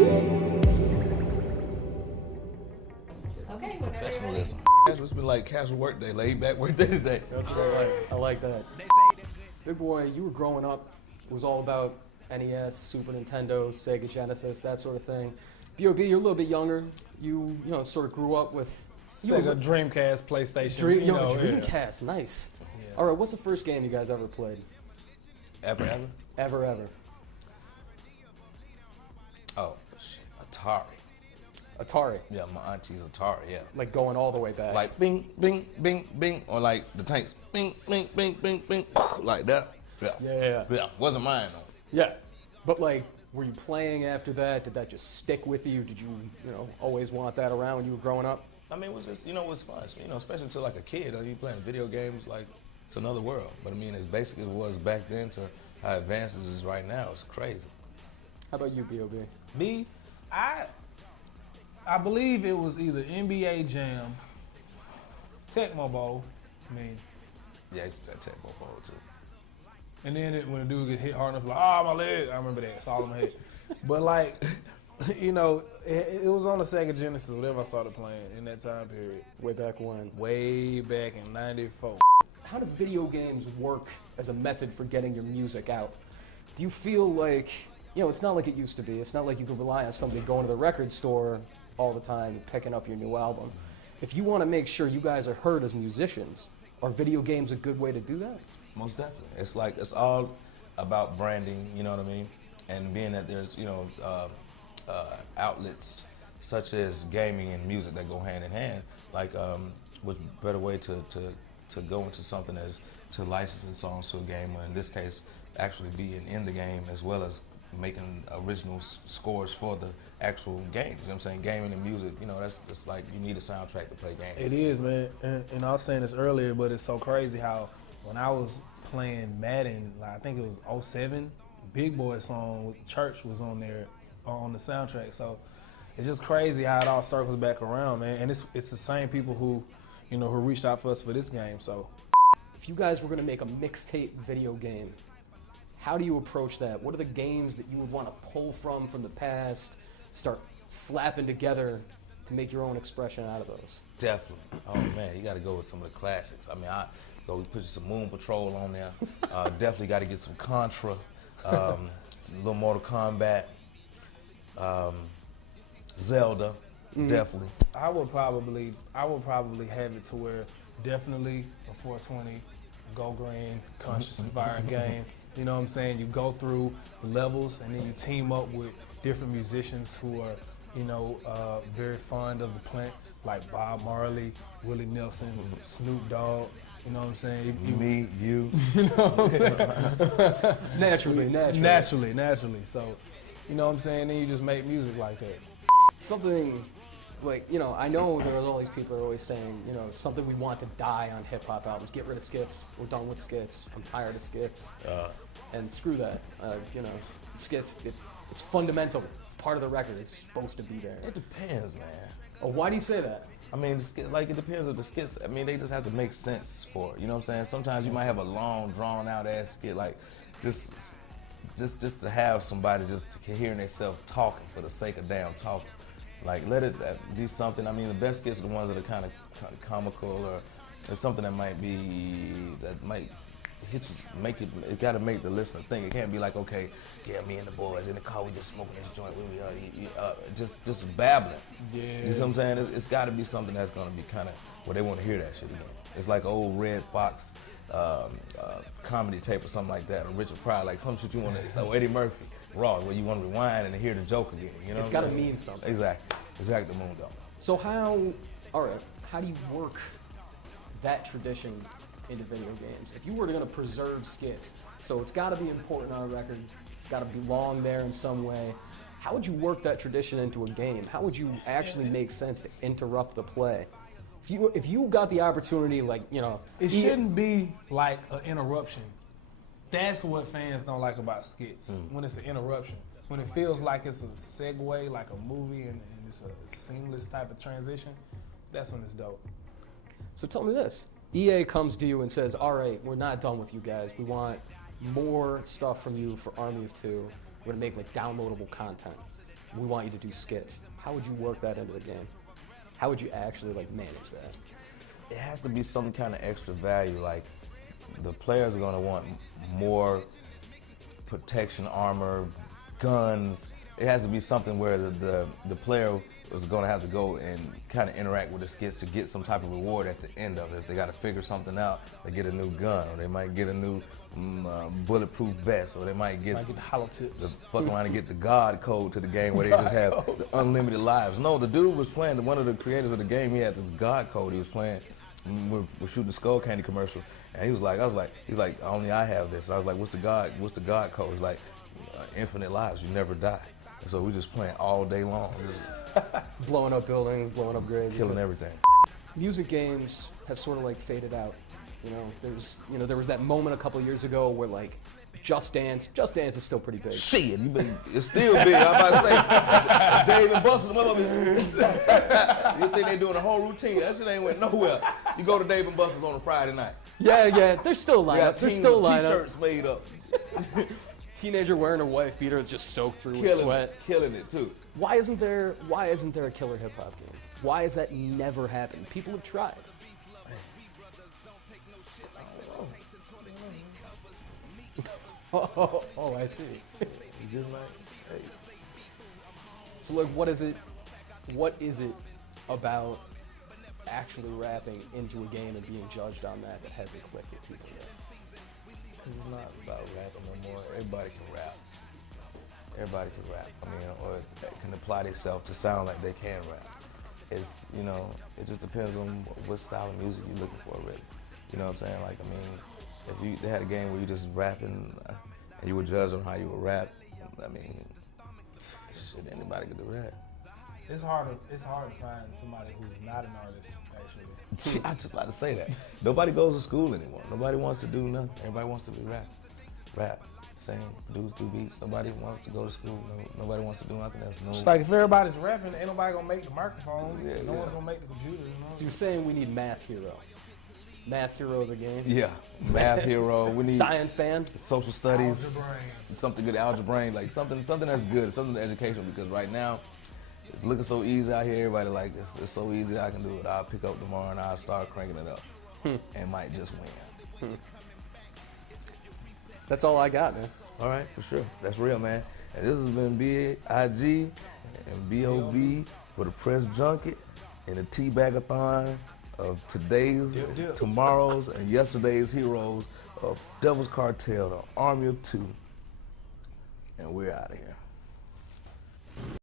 Okay, whenever you're ready. Professionalism. It's been like casual work day, laid back work day today. That's what I like that. Big Boy, you were growing up, it was all about NES, Super Nintendo, Sega Genesis, that sort of thing. B.o.B, you're a little bit younger. You know, sort of grew up with Sega Dreamcast, PlayStation. Dreamcast, nice. Yeah. All right, what's the first game you guys ever played? Ever? Ever. Oh, shit. Atari. Atari. Yeah, my auntie's Atari, yeah. Like going all the way back. Like bing, bing, bing, bing, or like the tanks, bing, bing, bing, bing, bing, like that. Yeah. Wasn't mine though. Yeah. But like, were you playing after that? Did that just stick with you? Did you, always want that around when you were growing up? I mean, it was just, it was fun. Especially to like a kid. You playing video games, like, it's another world. But I mean, it's basically what it was back then to how advanced it is right now. It's crazy. How about you, B.o.B? Me, I believe it was either NBA Jam, Tecmo Bowl, Yeah, I used to play Tecmo Bowl too. and then when a dude get hit hard enough, like, my leg. I remember that. It's all in my head. But like, it was on the Sega Genesis, whatever I started playing in that time period. Way back when? Way back in '94. How do video games work as a method for getting your music out? Do you feel like, it's not like it used to be. It's not like you can rely on somebody going to the record store all the time and picking up your new album. If you want to make sure you guys are heard as musicians, are video games a good way to do that? Most definitely. It's like, it's all about branding, you know what I mean? And being that there's, outlets such as gaming and music that go hand in hand, like, what better way to go into something as to licensing songs to a game, or in this case, actually being in the game as well as making original scores for the actual games. You know what I'm saying? Gaming and music, that's just like you need a soundtrack to play games. It is, man. And I was saying this earlier, but it's so crazy how when I was playing Madden, like I think it was 07, Big Boi song with Church was on there on the soundtrack. So it's just crazy how it all circles back around, man. And it's the same people who reached out for us for this game. So if you guys were going to make a mixtape video game, how do you approach that? What are the games that you would want to pull from the past, start slapping together to make your own expression out of those? Definitely. Oh man, you got to go with some of the classics. I mean, I go put some Moon Patrol on there. Definitely got to get some Contra, a little Mortal Kombat, Zelda. Definitely. I would probably have it to where definitely a 420, Go Green, Conscious Environment game. You know what I'm saying? You go through levels and then you team up with different musicians who are, very fond of the plant, like Bob Marley, Willie Nelson, Snoop Dogg. You know what I'm saying? Me, you. Naturally. So, you know what I'm saying? Then you just make music like that. Something like, I know there's all these people are always saying, something we want to die on hip hop albums. Get rid of skits. We're done with skits. I'm tired of skits. And screw that. Skits, it's fundamental. It's part of the record. It's supposed to be there. It depends, man. Oh, why do you say that? I mean, it depends on the skits. I mean, they just have to make sense for it. You know what I'm saying? Sometimes you might have a long, drawn-out ass skit, like just to have somebody just hearing themselves talking for the sake of damn talking. Like, let it be something. I mean, the best skits are the ones that are kind of comical, or something that might hit you, it got to make the listener think. It can't be like, okay, yeah, me and the boys in the car, we just smoking this joint, just babbling. Yeah. You know what I'm saying? It's got to be something that's going to be kind of where they want to hear that shit again. It's like old Red Fox comedy tape or something like that, or Richard Pryor, like some shit you want to, or Eddie Murphy, Raw, where you want to rewind and hear the joke again. You know, it's got to mean something. Exactly, Moon Dog. So how do you work that tradition into video games? If you were going to preserve skits, so it's got to be important on a record, it's got to belong there in some way. How would you work that tradition into a game? How would you actually make sense to interrupt the play? If you got the opportunity, like, it shouldn't be like an interruption. That's what fans don't like about skits, when it's an interruption. When it feels like it's a segue, like a movie, and it's a seamless type of transition, that's when it's dope. So tell me this. EA comes to you and says, all right, we're not done with you guys. We want more stuff from you for Army of Two. We're going to make like downloadable content. we want you to do skits. How would you work that into the game? How would you actually like manage that? It has to be some kind of extra value. Like the players are going to want more protection, armor, guns. It has to be something where the player is going to have to go and kind of interact with the skits to get some type of reward at the end of it. If they got to figure something out, they get a new gun, or they might get a new bulletproof vest, or they might get the hollow tips. The fuck around and get the God code to the game where they just have the unlimited lives. No, the dude was playing, one of the creators of the game, he had this God code he was playing. We're shooting the Skull Candy commercial, and he was like, he's like, only I have this. I was like, what's the God code? He's like, infinite lives, you never die. And so we just playing all day long. Blowing up buildings, blowing up graves. Killing everything. Music games have sort of like faded out. There was that moment a couple years ago where like Just Dance is still pretty big. Shit, it's still big. I'm about to say, Dave and Buster's, you think they doing a whole routine? That shit ain't went nowhere. You go to Dave and Buster's on a Friday night. Yeah, there's still a lineup. There's still a lineup. T-shirts made up. Teenager wearing a wife beater is just soaked through with sweat. Killing it too. Why isn't there a killer hip hop game? Why has that never happened? People have tried. Oh, I see. Just like, hey. So like, what is it about actually rapping into a game and being judged on that hasn't clicked with people yet? Because it's not about rapping no more. Everybody can rap. Everybody can rap. I mean, or can apply themselves to sound like they can rap. It's, it just depends on what style of music you're looking for, really. You know what I'm saying? Like, I mean, if they had a game where you just rapping and you were judged on how you would rap, I mean, shit, anybody could do that. It's hard to find somebody who's not an artist, actually. I just about to say that. Nobody goes to school anymore. Nobody wants to do nothing. Everybody wants to be rap, sing, do beats. Nobody wants to go to school. Nobody wants to do nothing else. It's like if everybody's rapping, ain't nobody gonna make the microphones. No one's gonna make the computers. So you're saying we need Math Hero. Math Hero the game? Yeah, Math Hero. We need Science Band, social studies, Algebra. something good, algebra, like something that's good, something educational. Because right now, it's looking so easy out here. Everybody like it's so easy. I can do it. I'll pick up tomorrow and I'll start cranking it up, and might just win. That's all I got, man. All right, for sure. That's real, man. And this has been B.I.G. and B.o.B. for the press junket and the Teabagathon of today's, tomorrow's, and yesterday's heroes of Devil's Cartel, the Army of Two. And we're out of here.